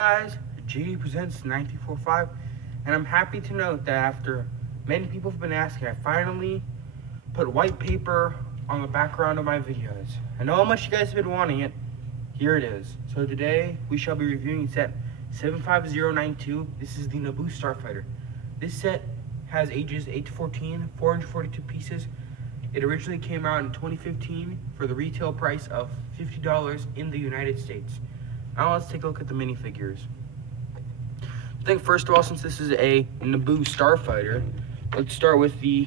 Guys, GD presents 945, and I'm happy to note that after many people have been asking, I finally put white paper on the background of my videos. I know how much you guys have been wanting it. Here it is. So today we shall be reviewing set 75092. This is the Naboo Star Fighter. This set has ages 8 to 14, 442 pieces. It originally came out in 2015 for the retail price of $50 in the United States. Now let's take a look at the minifigures. I think first of all, since this is a Naboo Star Fighter, let's start with the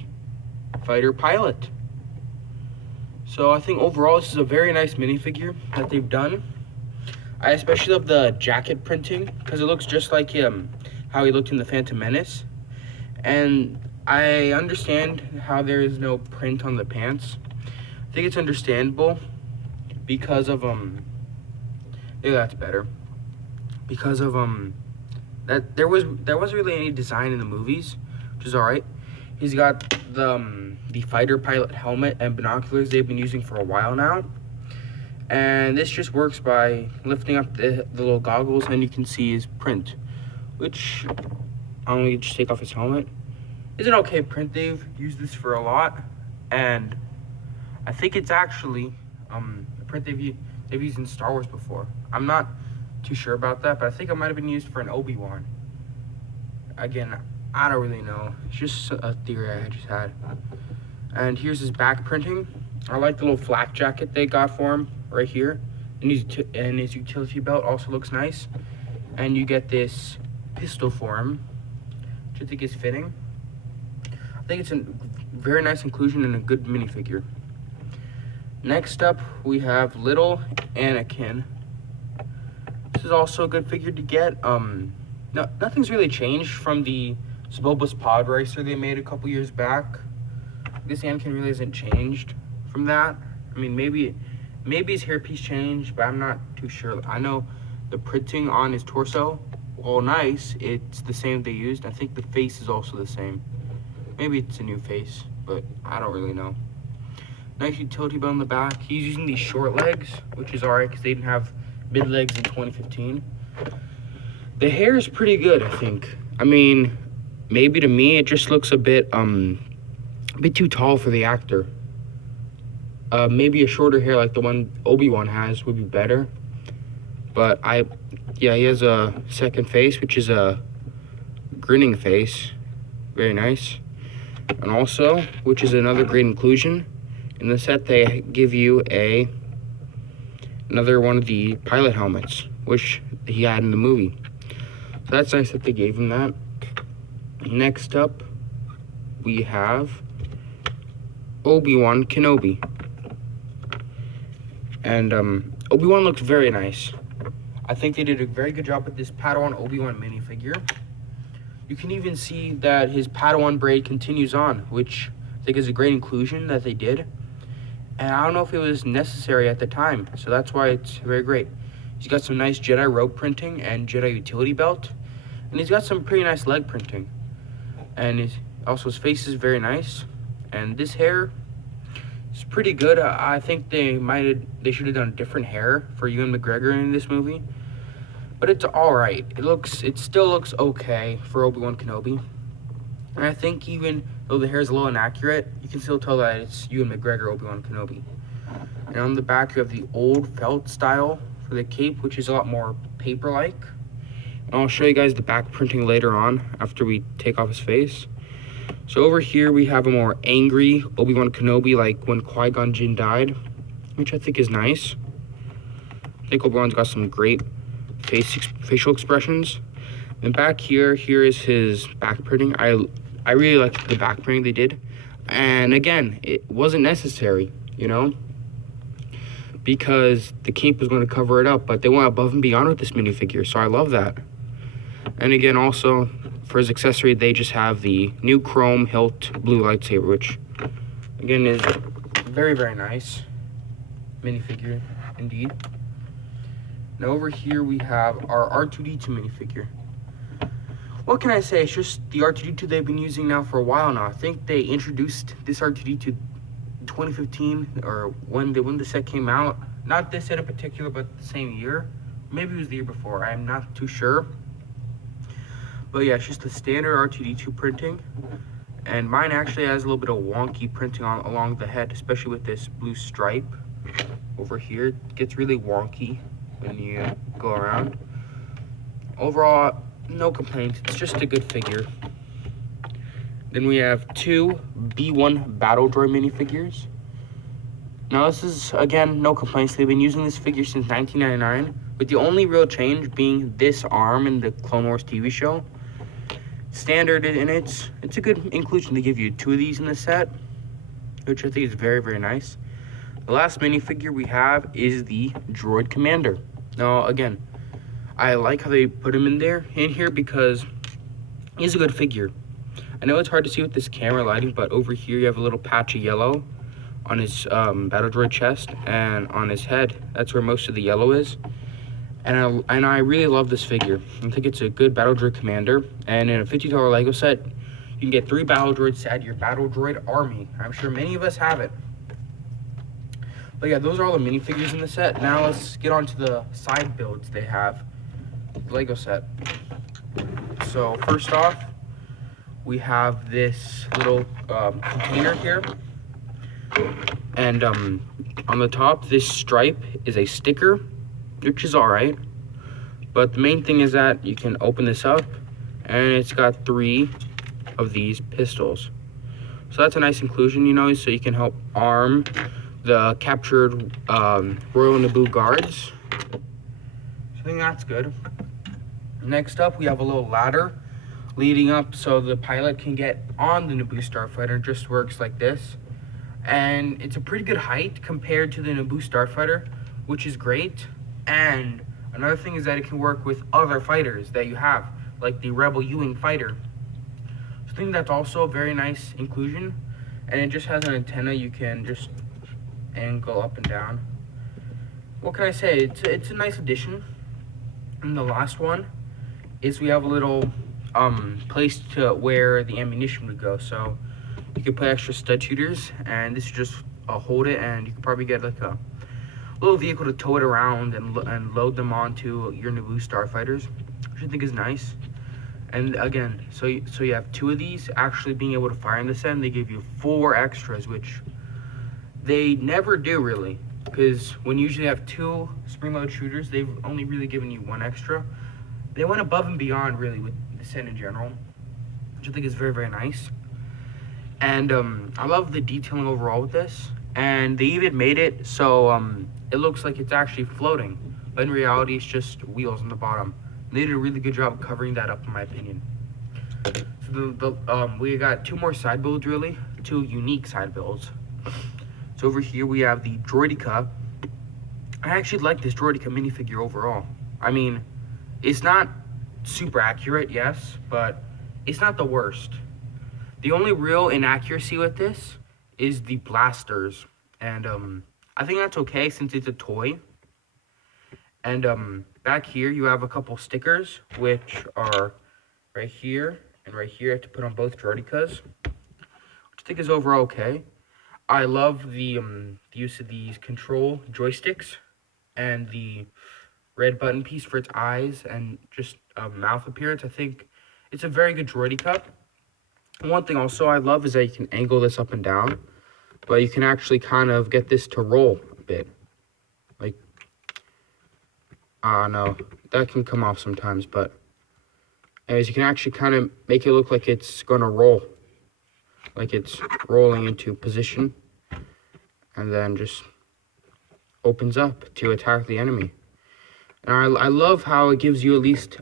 fighter pilot. So I think overall this is a very nice minifigure that they've done. I especially love the jacket printing because it looks just like how he looked in the Phantom Menace. And I understand how there is no print on the pants. I think it's understandable because of maybe that's better. Because of that there wasn't really any design in the movies, which is alright. He's got the fighter pilot helmet and binoculars they've been using for a while now. And this just works by lifting up the little goggles and you can see his print, which I'll only just take off his helmet. It's an okay print. They've used this for a lot, and I think it's actually a print they've used in Star Wars before. I'm not too sure about that, but I think it might have been used for an Obi-Wan. Again, I don't really know. It's just a theory I just had. And here's his back printing. I like the little flak jacket they got for him right here, and his utility belt also looks nice. And you get this pistol for him, which I think is fitting. I think it's a very nice inclusion and a good minifigure. Next up, we have little Anakin. This is also a good figure to get. Nothing's really changed from the Boba's pod racer they made a couple years back. This Anakin really hasn't changed from that. I mean, maybe his hairpiece changed, but I'm not too sure. I know the printing on his torso, all nice. It's the same they used. I think the face is also the same. Maybe it's a new face, but I don't really know. Nice utility belt on the back. He's using these short legs, which is alright because they didn't have mid legs in 2015. The hair is pretty good, I think. I mean, maybe to me it just looks a bit too tall for the actor. Maybe a shorter hair like the one Obi-Wan has would be better. But he has a second face, which is a grinning face. Very nice. And also, which is another great inclusion, in the set they give you another one of the pilot helmets, which he had in the movie. So that's nice that they gave him that. Next up, we have Obi-Wan Kenobi. And Obi-Wan looks very nice. I think they did a very good job with this Padawan Obi-Wan minifigure. You can even see that his Padawan braid continues on, which I think is a great inclusion that they did. And I don't know if it was necessary at the time, so that's why it's very great. He's got some nice Jedi robe printing and Jedi utility belt. And he's got some pretty nice leg printing. And his face is very nice. And this hair is pretty good. I think they should have done a different hair for Ewan McGregor in this movie. But it's alright. It still looks okay for Obi-Wan Kenobi. And I think even though the hair is a little inaccurate, you can still tell that it's Ewan McGregor Obi-Wan Kenobi. And on the back you have the old felt style for the cape, which is a lot more paper-like. And I'll show you guys the back printing later on after we take off his face. So over here we have a more angry Obi-Wan Kenobi, like when Qui-Gon Jinn died, which I think is nice. I think Obi-Wan's got some great facial expressions. And back here is his back printing. I really like the back printing they did. And again, it wasn't necessary, you know, because the cape was going to cover it up, but they went above and beyond with this minifigure, so I love that. And again, also, for his accessory, they just have the new chrome hilt blue lightsaber, which, again, is very, very nice minifigure, indeed. Now over here, we have our R2-D2 minifigure. What can I say? It's just the R2-D2 they've been using now for a while now. I think they introduced this R2-D2 in 2015, or when the set came out. Not this set in particular, but the same year. maybe it was the year before. I'm not too sure. But yeah, it's just the standard R2D2 printing. And mine actually has a little bit of wonky printing along the head, especially with this blue stripe over here. It gets really wonky when you go around. Overall, no complaints. It's just a good figure. Then we have two B1 Battle Droid minifigures. Now this is, again, no complaints. They've been using this figure since 1999, with the only real change being this arm in the Clone Wars TV show. Standard, and it's a good inclusion to give you two of these in the set, which I think is very, very nice. The last minifigure we have is the Droid Commander. Now, again, I like how they put him in here because he's a good figure. I know it's hard to see with this camera lighting, but over here you have a little patch of yellow on his Battle Droid chest, and on his head, that's where most of the yellow is. And I really love this figure. I think it's a good Battle Droid Commander. And in a $50 Lego set, you can get 3 Battle Droids to add to your Battle Droid army. I'm sure many of us have it. But yeah, those are all the minifigures in the set. Now let's get on to the side builds they have. The Lego set. So first off, we have this little container here. And on the top, this stripe is a sticker, which is alright, but the main thing is that you can open this up and it's got 3 of these pistols. So that's a nice inclusion, you know, so you can help arm the captured Royal Naboo guards. So I think that's good. Next up, we have a little ladder leading up so the pilot can get on the Naboo Starfighter. It just works like this. And it's a pretty good height compared to the Naboo Starfighter, which is great. And another thing is that it can work with other fighters that you have, like the Rebel U-Wing fighter. So I think that's also a very nice inclusion. And it just has an antenna you can just angle up and down. What can I say? It's a nice addition. And the last one is we have a little place to where the ammunition would go. So you can put extra stud shooters, and this is just hold it, and you can probably get like a little vehicle to tow it around and load them onto your Naboo Starfighters, which I think is nice. And again, so you have 2 of these actually being able to fire in the set, and they give you 4 extras, which they never do really, because when you usually have 2 spring-load shooters, they've only really given you 1 extra. They went above and beyond really with the set in general, which I think is very, very nice. And I love the detailing overall with this, and they even made it so it looks like it's actually floating, but in reality it's just wheels on the bottom. They did a really good job covering that up, in my opinion. So we got 2 more side builds, really 2 unique side builds. So over here we have the Droideka. I actually like this Droideka minifigure overall. I mean, it's not super accurate, yes, but it's not the worst. The only real inaccuracy with this is the blasters, and I think that's okay since it's a toy. And back here you have a couple stickers, which are right here and right here. I have to put on both Droidekas, which I think is overall okay. I love the use of these control joysticks and the red button piece for its eyes and just mouth appearance. I think it's a very good Droideka. One thing also I love is that you can angle this up and down, but you can actually kind of get this to roll a bit. Like, no, that can come off sometimes, but anyways, you can actually kind of make it look like it's gonna roll, like it's rolling into position, and then just opens up to attack the enemy. And I love how it gives you at least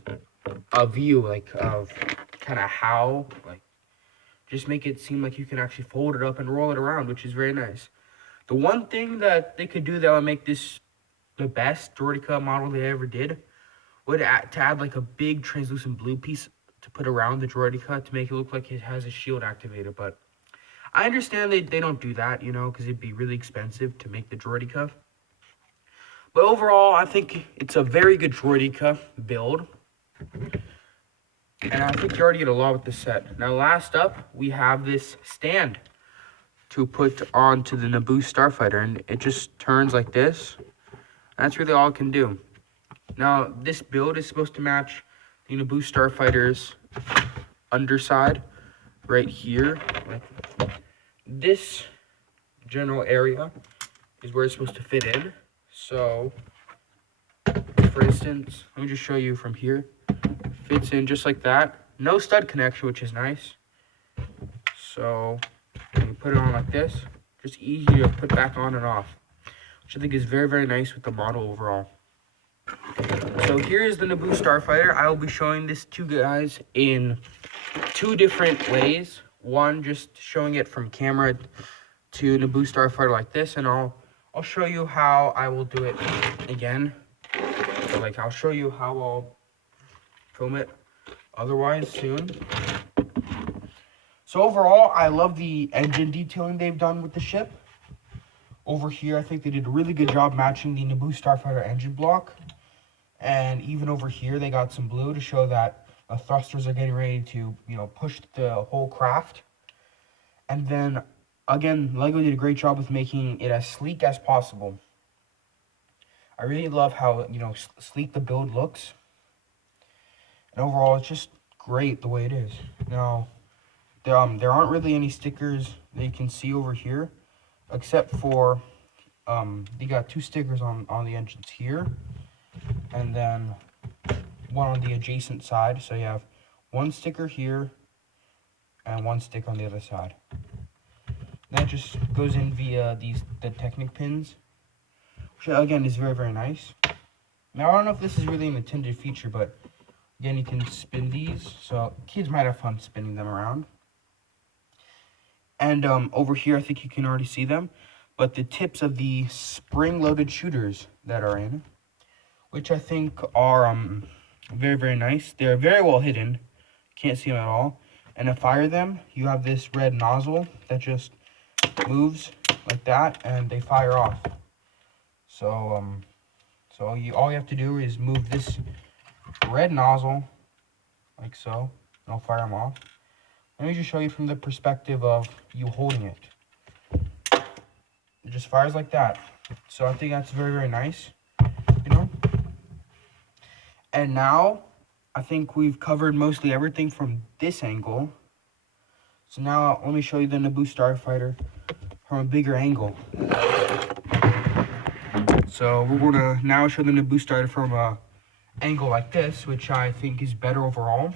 a view, like, of kind of how, like, just make it seem like you can actually fold it up and roll it around, which is very nice. The one thing that they could do that would make this the best Droideka model they ever did would to add like a big translucent blue piece to put around the Droideka to make it look like it has a shield activated. But I understand they don't do that, you know, because it'd be really expensive to make the Droideka. But overall, I think it's a very good Droideka build. And I think you already get a lot with this set. Now, last up, we have this stand to put onto the Naboo Starfighter. And it just turns like this. That's really all it can do. Now, this build is supposed to match the Naboo Starfighter's underside right here. This general area is where it's supposed to fit in. So, for instance, let me just show you from here. Fits in just like that. No stud connection, which is nice. So, you put it on like this. Just easy to put back on and off, which I think is very, very nice with the model overall. So here is the Naboo Starfighter. I will be showing this to you guys in 2 different ways. One, just showing it from camera to Naboo Starfighter like this, and I'll show you how I will do it again. So, like, I'll show you how I'll film it otherwise soon. So overall, I love the engine detailing they've done with the ship. Over here, I think they did a really good job matching the Naboo Starfighter engine block. And even over here, they got some blue to show that the thrusters are getting ready to, push the whole craft. And then, again, LEGO did a great job with making it as sleek as possible. I really love how, sleek the build looks. And overall, it's just great the way it is. Now, there aren't really any stickers that you can see over here, except for, they got 2 stickers on the engines here, and then one on the adjacent side. So you have 1 sticker here, and 1 stick on the other side. That just goes in via the Technic pins, which again is very, very nice. Now, I don't know if this is really an intended feature, but again, you can spin these, so kids might have fun spinning them around. And over here, I think you can already see them, but the tips of the spring-loaded shooters that are in, which I think are very, very nice. They're very well hidden. Can't see them at all. And to fire them, you have this red nozzle that just moves like that, and they fire off. So, all you have to do is move this red nozzle like so, and I'll fire them off. Let me just show you from the perspective of you holding it. It just fires like that. So I think that's very, very nice, And now, I think we've covered mostly everything from this angle. So now, let me show you the Naboo Starfighter from a bigger angle. So we're going to now show the Naboo Star from a angle like this, which I think is better overall.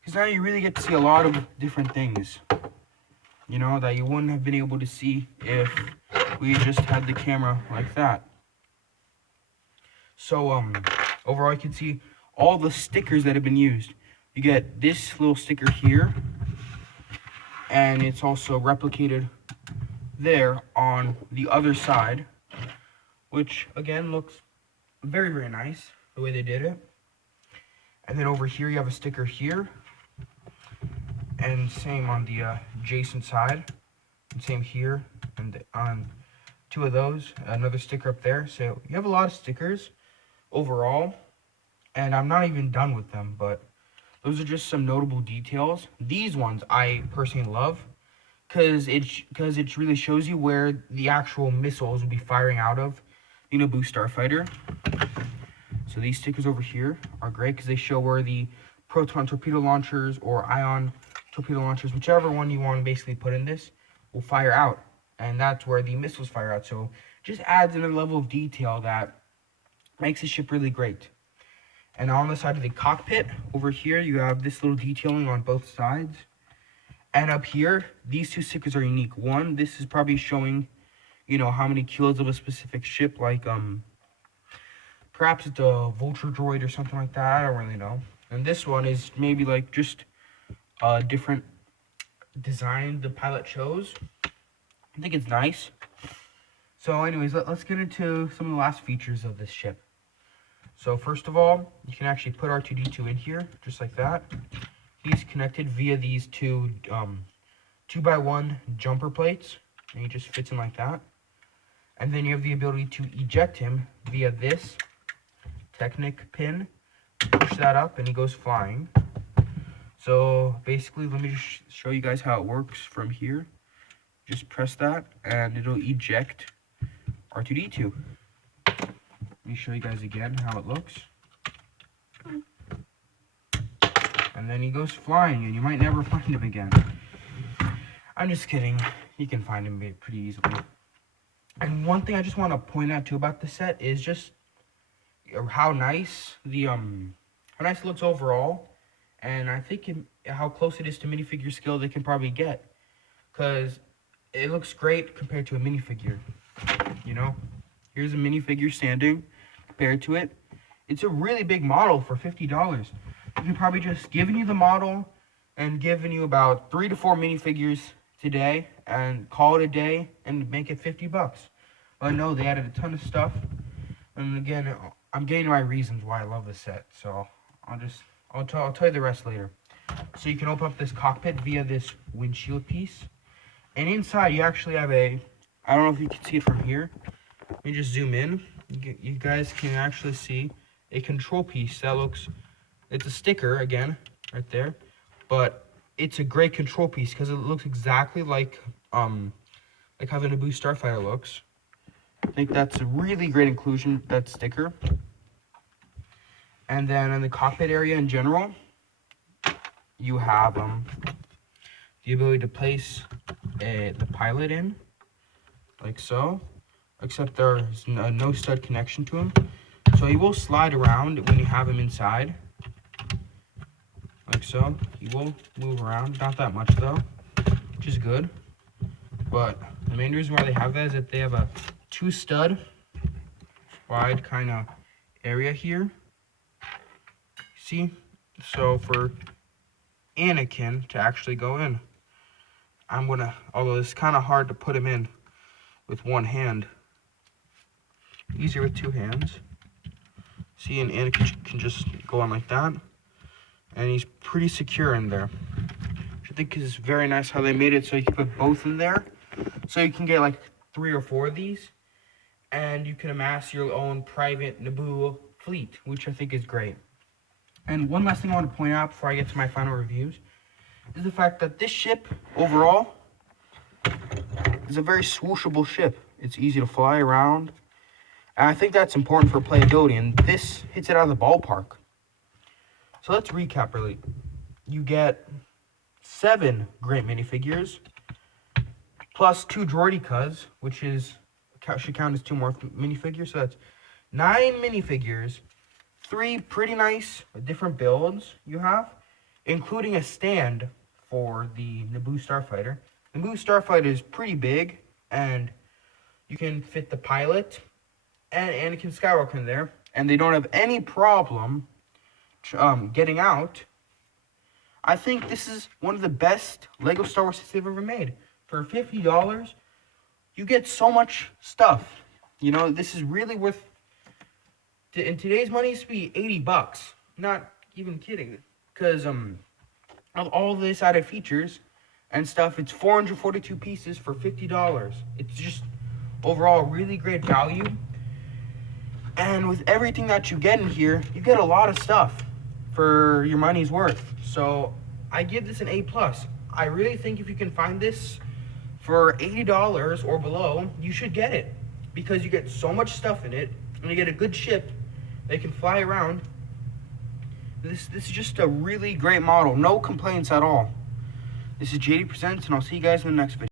Because now you really get to see a lot of different things, that you wouldn't have been able to see if we just had the camera like that. So, overall, you can see all the stickers that have been used. You get this little sticker here, and it's also replicated there on the other side, which, again, looks very, very nice, the way they did it. And then over here, you have a sticker here. And same on the adjacent side, and same here, and on 2 of those, another sticker up there. So you have a lot of stickers overall, and I'm not even done with them, but those are just some notable details. These ones I personally love, because it really shows you where the actual missiles will be firing out of the Naboo Starfighter. So these stickers over here are great because they show where the proton torpedo launchers or ion torpedo launchers, whichever one you want to basically put in this, will fire out. And that's where the missiles fire out. So it just adds in a level of detail that makes the ship really great. And on the side of the cockpit, over here, you have this little detailing on both sides. And up here, these 2 stickers are unique. One, this is probably showing, how many kilos of a specific ship, like, perhaps it's a vulture droid or something like that. I don't really know. And this one is maybe like just a different design the pilot chose. I think it's nice. So anyways, let's get into some of the last features of this ship. So first of all, you can actually put R2-D2 in here, just like that. He's connected via these 2 2x1 jumper plates, and he just fits in like that. And then you have the ability to eject him via this Technic pin. Push that up, and he goes flying. So basically, let me just show you guys how it works from here. Just press that, and it'll eject R2-D2. me show you guys again how it looks. And then he goes flying, and you might never find him again. I'm just kidding. You can find him pretty easily. And one thing I just want to point out too about the set is just how nice it looks overall, and I think how close it is to minifigure scale they can probably get, because it looks great compared to a minifigure. You know, here's a minifigure standing compared to it. It's a really big model for $50. You can probably just giving you the model and giving you about 3 to 4 minifigures today and call it a day and make it $50. But no, they added a ton of stuff. And again, I'm getting my reasons why I love this set. So I'll tell you the rest later. So you can open up this cockpit via this windshield piece. And inside you actually have I don't know if you can see it from here. Let me just zoom in. You guys can actually see a control piece that looks, it's a sticker again, right there. But it's a great control piece because it looks exactly like how the Naboo Starfighter looks. I think that's a really great inclusion, that sticker. And then in the cockpit area in general, you have the ability to place the pilot in, like so, except there's no stud connection to him. So he will slide around when you have him inside, like so. He will move around, not that much though, which is good. But the main reason why they have that is that they have a 2 stud wide kind of area here. See? So for Anakin to actually go in, although it's kind of hard to put him in with one hand, easier with 2 hands. See, and Anakin can just go on like that, and he's pretty secure in there. Which I think is very nice how they made it so you can put both in there. So you can get like 3 or 4 of these, and you can amass your own private Naboo fleet, which I think is great. And one last thing I want to point out before I get to my final reviews is the fact that this ship overall is a very swooshable ship. It's easy to fly around, and I think that's important for playability, and this hits it out of the ballpark. So let's recap really. You get 7 great minifigures, plus 2 droidicas, which should count as 2 more minifigures. So that's 9 minifigures, 3 pretty nice different builds you have, including a stand for the Naboo Starfighter. The Naboo Starfighter is pretty big, and you can fit the pilot and Anakin Skywalker in there, and they don't have any problem getting out. I think this is one of the best Lego Star Wars sets they've ever made. For $50, you get so much stuff. You know, this is really worth, in today's money, it used to be $80. Not even kidding. Because of all this added features and stuff, it's 442 pieces for $50. It's just overall really great value. And with everything that you get in here, you get a lot of stuff for your money's worth. So I give this an A+. I really think if you can find this for $80 or below, you should get it, because you get so much stuff in it, and you get a good ship that can fly around. This is just a really great model. No complaints at all. This is JD Presents, and I'll see you guys in the next video.